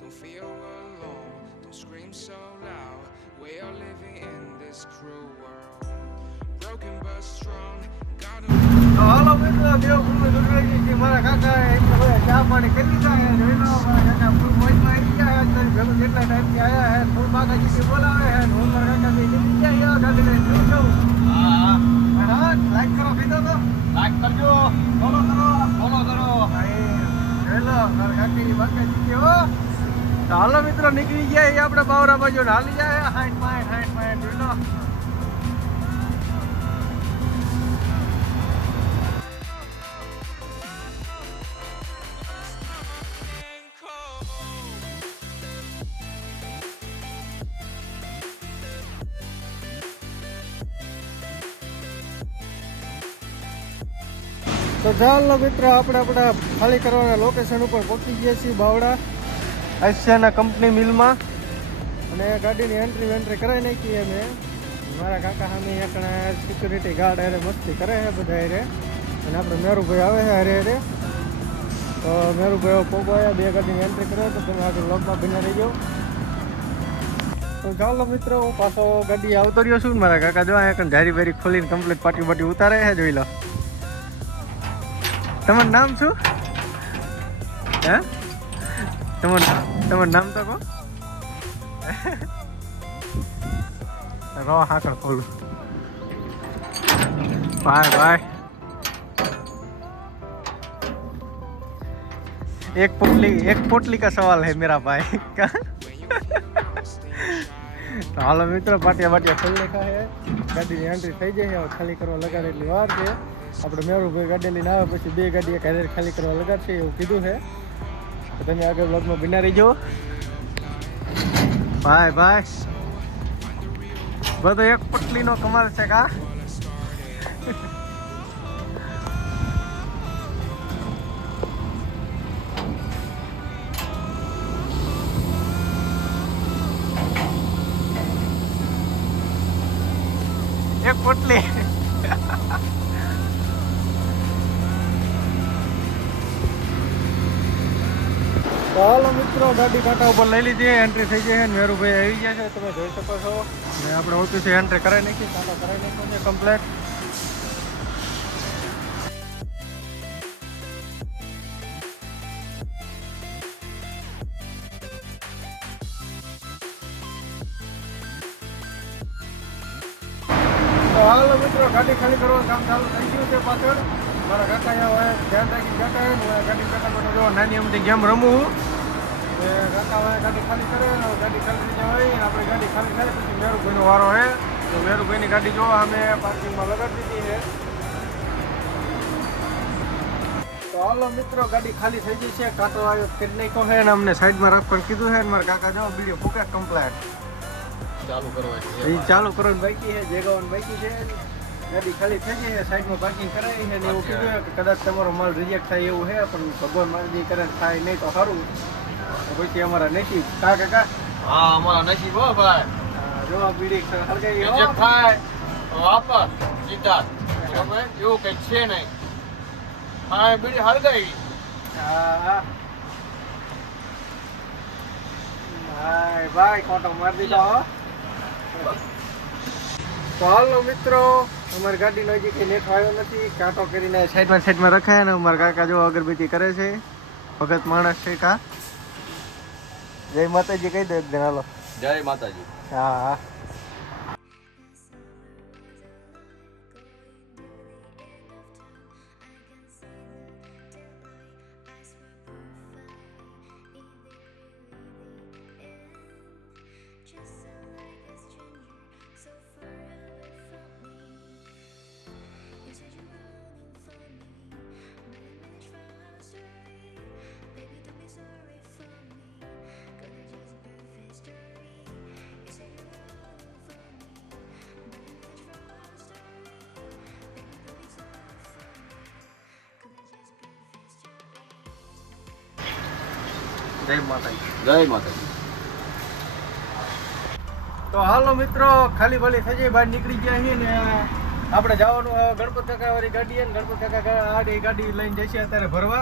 Don't feel alone, don't scream so loud. We are living in this cruel world. Broken but strong, gotta હાલો મિત્રો દેવભૂમિ દુર્ગાજી મારા કાકા ચા પાણી કરી લીધા હે જોઈ લો મારા કાકા ફૂલ મોજમાં આવી ગયા હે ભેગું કેટલા ટાઈમથી આવ્યા હે ફૂલ બાકાજી બોલાવે હે હું મારા કાકા બી નીકળી ગયા ગાડી લઈને જોઉં છું. હા લાઈક કરો કીધો તો લાઈક કરજો ફોલો કરો જોઈ લો મારા કાકી બાકાજી હો. હાલો મિત્રો નીકળી ગયા આપણે બાવરા બાજુ હાલી જાય 60 જોઈ લો. તો ચાલો મિત્રો આપણે આપણા ખાલી કરવાના લોકેશન ઉપર પહોંચી ગયા છીએ બાવડા આશિયાના કંપની મિલમાં. અને ગાડીની એન્ટ્રી કરાવી નાખી અમે. મારા કાકા સામે એકણા સિક્યુરિટી ગાર્ડ અરે મસ્તી કરે છે બધા અરે. અને આપણે મેરુભાઈ આવે છે અરે. તો મેરુભાઈ પોગો આવ્યા 2 ગાડીની એન્ટ્રી કરે તો તમે આગળ લોગમાં બની રહીજો. તો ચાલો મિત્રો હું પાછો ગાડી આવતો રહ્યો છું. મારા કાકા જો અહીંયા ઝારી બેરી ખોલીને કમ્પ્લીટ પાટી ઉતારે છે જોઈ લો. તમારું નામ શું હે? તમારું નામ તો કહો. રો હાકર ખોલું ભાઈ. एक पोटली का सवाल है मेरा भाई का. तो हालो मित्रों पाटिया खोल रखा है. गाड़ी एंट्री થઈ જાય હવે ખાલી કરવા લગાડે એટલી વાર છે. આપણે મેરુભાઈ ગાડી લઈને આવે પછી 2 ગાડી એક હારે ખાલી કરવા લગાડશે એવું કીધું છે. તો તમે આગળ બ્લોગમાં બના રહીજો ભાઈ. બધો એક પોટલીનો કમાલ છે કા. એક પોટલી ચાલો મિત્રો ગાડી કાંટા ઉપર લઈ લીધી એન્ટ્રી થઈ જાય છે. મેરુભાઈ આવી ગયા છે તમે જોઈ શકો છો. ને આપણે ઓફિસે એન્ટ્રી કરાવી નાખી કાંટા કરાવી નાખ્યો છે કમ્પ્લેટ. તો હાલો મિત્રો ગાડી ખાલી કરવાનું કામ ચાલુ થઈ ગયું છે પાછળ. મારા કાકા હવે ધ્યાન રાખીને જતા હોય ગાડી કરતા માટે જો નાની અમથી ગેમ રમવું. કાકા હવે ગાડી ખાલી કરે ગાડી ખાલી થઈ જાય આપણે ગાડી ખાલી થાય પછી મેરુભાઈનો વારો છે. તો મેરુભાઈની ગાડી જો અમે પાર્કિંગમાં લગાડી દીધી છે. તો હાલો મિત્રો ગાડી ખાલી થઈ ગઈ છે. કાંટો આવ્યો કરી નાખ્યો છે અને અમને સાઈડમાં રાખવાનું કીધું છે. મારા કાકા જો બીડીઓ ફૂકે કમ્પ્લેટ ચાલુ કરવાની બાકી છે જેગાવાનું બાકી છે. ગાડી ખાલી થઈ ગઈ છે સાઈડમાં પાર્કિંગ કરાવી છે. એવું કીધું છે કે કદાચ તમારો માલ રિજેક્ટ થાય એવું છે પણ ભગવાન મારી કરે થાય નહીં તો સારું. પછી અમારા નસીબ કાકા. હા અમારા નસીબ હો ભાઈ. જો આ બીડી હળગાવી રિજેક્ટ થાય તો વાપસ સીધા બરાબર એવું કંઈ છે નહીં. હા બીડી હળગાવી. હા ભાઈ કોટો મારી દીધો. તો હાલો મિત્રો અમારી ગાડીનો હજી કંઈ નેટ આવ્યો નથી. કાંટો કરીને સાઈડમાં રખાય ને અમારા કાકા જો અગરબત્તી કરે છે. ભગત માણસ છે કા. જય માતાજી કહી દો એકદમ હાલો. જય માતાજી. હા જય માતાજી. તો હાલો મિત્રો ખાલી ભલી થઈ જાય બહાર નીકળી ગયા છીએ ને આપણે જવાનું ગણપત કાકા વાળી ગાડી અને ગણપત કાકા ગાડી લઈને જઈશે અત્યારે ભરવા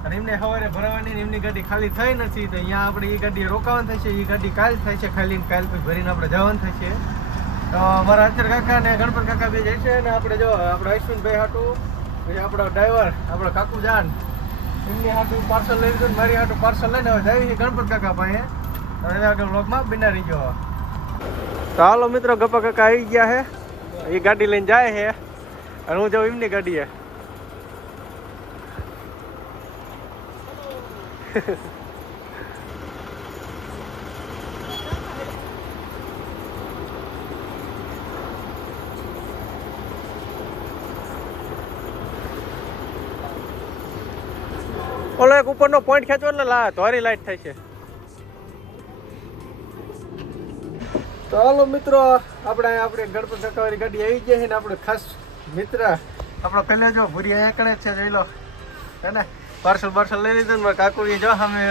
અને એમને સવારે ભરવાની ને એમની ગાડી ખાલી થઈ નથી તો અહીંયા આપણે એ ગાડી રોકાવાનું થશે એ ગાડી કાલ થાય છે ખાલી કાલ પછી ભરીને આપણે જવાનું થશે તો મારા અક્ષર કાકા ને ગણપત કાકા બે જશે ને આપણે જો આપણે અશ્વિનભાઈ હાટું પછી આપણો ડ્રાઈવર આપણો કાકુ જાન એમની હાટું પાર્સલ લઈ લીધું મારી હાટું પાર્સલ લઈને હવે જઈએ ગણપત કાકા પાસે હવે આગળ વ્લોગમાં બિનારી ગયો તો હાલો મિત્રો ગપ્પા કાકા આવી ગયા છે એ ગાડી લઈને જાય છે અને હું જાઉં એમની ગાડીએ ઓલો એક ઉપરનો પોઈન્ટ ખેંચો એટલે ધોરી લાઈટ થાય છે તો હાલો મિત્રો આપણે ગણપત કાકાવાળી ગાડી આવી ગયા છે ને આપણે ખાસ મિત્ર આપણો પહેલા જો ભૂરી અહીંયા કરે છે જોઈ લો હે ને પાર્સલ લઈ લીધું ને મારા કાકુડી જો અમે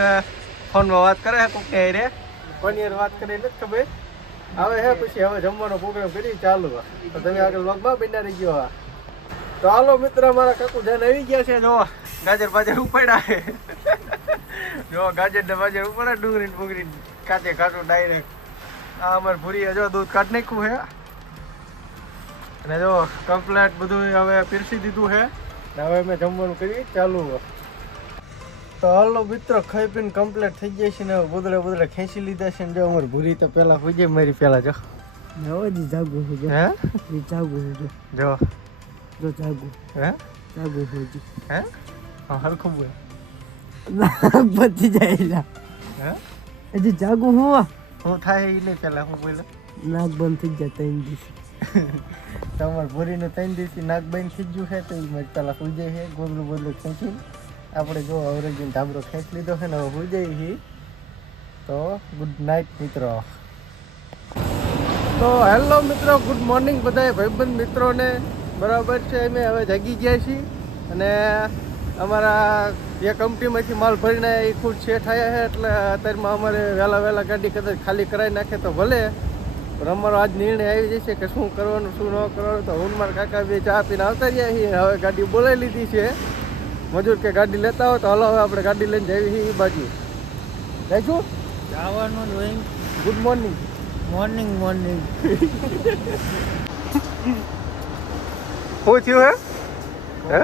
ફોનમાં વાત કરે છે કોકની હારે કોની હારે વાત કરી નથી ખબર આવે છે પછી હવે જમવાનો પ્રોગ્રામ કરી ચાલુ તો તમે આગળ વ્લોગમાં બિનારી ગયો તો હાલો મિત્ર મારા કાકુ જાન આવી ગયા છે જો ગાજર બાજર ઉપાડ્યા છે જો ગાજર ને બાજર ઉપાડ્યા ડુંગળી બુંગળી કાચે કાચું ડાયરેક્ટ આ અમારે ભૂરી જો દૂધ કાઢ નાખ્યું છે અને જો કમ્પ્લેટ બધું હવે પીરસી દીધું છે હવે અમે જમવાનું કરી ચાલુ તો હાલો મિત્રો ખાઈ પીને કમ્પ્લેટ થઈ જાય છે ને બદલે ખેંચી લીધા છે ને જો અમારે ભૂરી તો પહેલા હોઈ જાય મારી પહેલા જો જાગું છે હે જાગું છે જો જાગું હે જાગું છે હે હા હલકું બોલ બધી જાય હે હજી જાગું હું થાય એ નહીં પેલા હું બોલે નાક બંધ થઈ જાય 3 દિવસ તમારે ભૂરીને 3 દિવસથી નાક બંધ થઈ ગયું છે તો એ મજ પેલા સુઈ જાય છે ગોદલું બોદલું ખેંચી આપણે જો અવરેજીને ધાબરો ખેંચી લીધો છે ને હવે સુઈ જાય છે તો ગુડ નાઇટ મિત્રો તો હેલો મિત્રો ગુડ મોર્નિંગ બધાએ ભાઈબંધ મિત્રોને બરાબર છે અમે હવે જાગી ગયા છીએ અને અમારા જે કંપનીમાંથી માલ ભરીને એ ખુદ સેટ થયા છે એટલે અત્યારમાં અમારે વહેલા ગાડી કદાચ ખાલી કરાવી નાખે તો ભલે પણ અમારો આજ નિર્ણય આવી જશે કે શું કરવાનું શું ન કરવાનું તો હું મારા કાકા બે ચા પીને આવતા રહ્યા છીએ હવે ગાડી બોલાવી લીધી છે મજૂર કે ગાડી લેતા હોય તો હલો હવે આપણે ગાડી લઈને જઈએ છીએ એ બાજુ જઈશું જવાનું જ હોય ગુડ મોર્નિંગ મોર્નિંગ શું થયું હે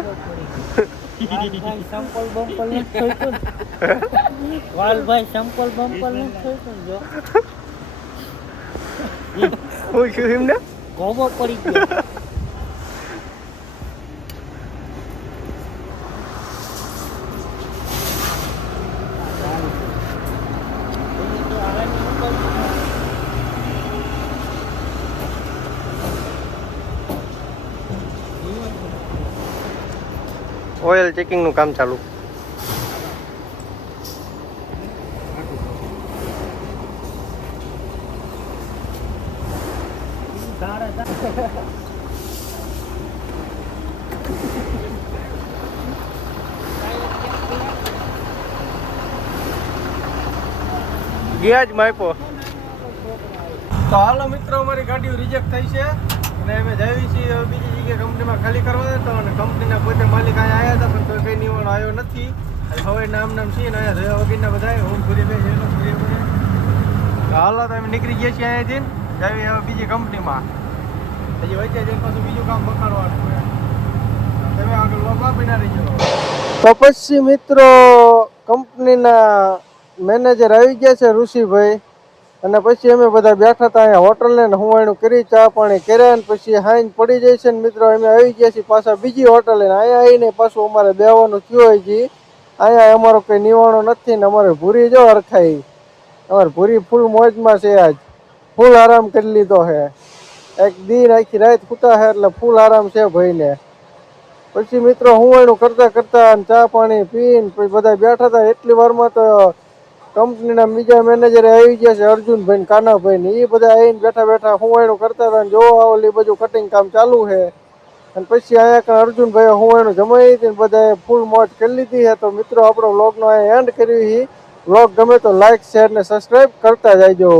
સંપલ બમ્પલ ને ખોઈતું વાલભાઈ સંપલ બમ્પલ ને ખોઈતું જો હું છું એમને ગોબો પડી ગયો ઓઇલ ચેકિંગ નું કામ ચાલુ ગયા જ માપ્યો તો હાલો મિત્રો અમારી ગાડીઓ રિજેક્ટ થઈ છે અને અમે જઈએ છીએ બીજી જગ્યાએ કંપનીમાં ખાલી કરવા દેતો અને કંપનીના પોતે માલિક અહીંયા આવ્યા હતા પણ કોઈ કંઈ નિવાણો આવ્યો નથી હવે નામ છીએ ને અહીંયા જોયા વગરના બધા હું પૂરી બે જઈને પૂરી હાલો તો અમે નીકળી ગયા છીએ અહીંયાથી જઈએ હવે બીજી કંપનીમાં હજી વચ્ચે જઈને પાછું બીજું કામ બકાડવાનું તમે આગળ લોક આપીને રહી જાઓ તો પછી મિત્રો કંપનીના મેનેજર આવી ગયા છે ઋષિભાઈ અને પછી અમે બધા બેઠા હતા અહીંયા હોટલ ને હુંવાણું કરી ચા પાણી કર્યા ને પછી હાઈન પડી જાય છે ને મિત્રો અમે આવી ગયા છીએ પાછા બીજી હોટલે ને અહીંયા આવીને પાછું અમારે બેવાનું થયું હોય છે અહીંયા અમારો કંઈ નિવાણો નથી ને અમારે ભૂરી જો હરખાઈ અમારે ભૂરી ફૂલ મોજમાં છે આજ ફૂલ આરામ કરી લીધો છે એક દી આખી રાત સૂતા છે એટલે ફૂલ આરામ છે ભાઈને પછી મિત્રો હુંવાણું કરતા ચા પાણી પીને પછી બધા બેઠા હતા એટલી વારમાં તો કંપનીના બીજા મેનેજર આવી ગયા છે અર્જુનભાઈ ને કાનાભાઈ ને એ બધા આવીને બેઠા હુંવાણું કરતા હતા જો ઓલી બધું કટિંગ કામ ચાલુ છે અને પછી અહીંયા અર્જુનભાઈ હુંવાણું જમાઈ હતી ને બધાએ ફૂલ મોજ કરી લીધી છે તો મિત્રો આપણો વ્લોગનો અહીંયા એન્ડ કરી વ્લોગ ગમે તો લાઈક શેર ને સબસ્ક્રાઈબ કરતા જાયજો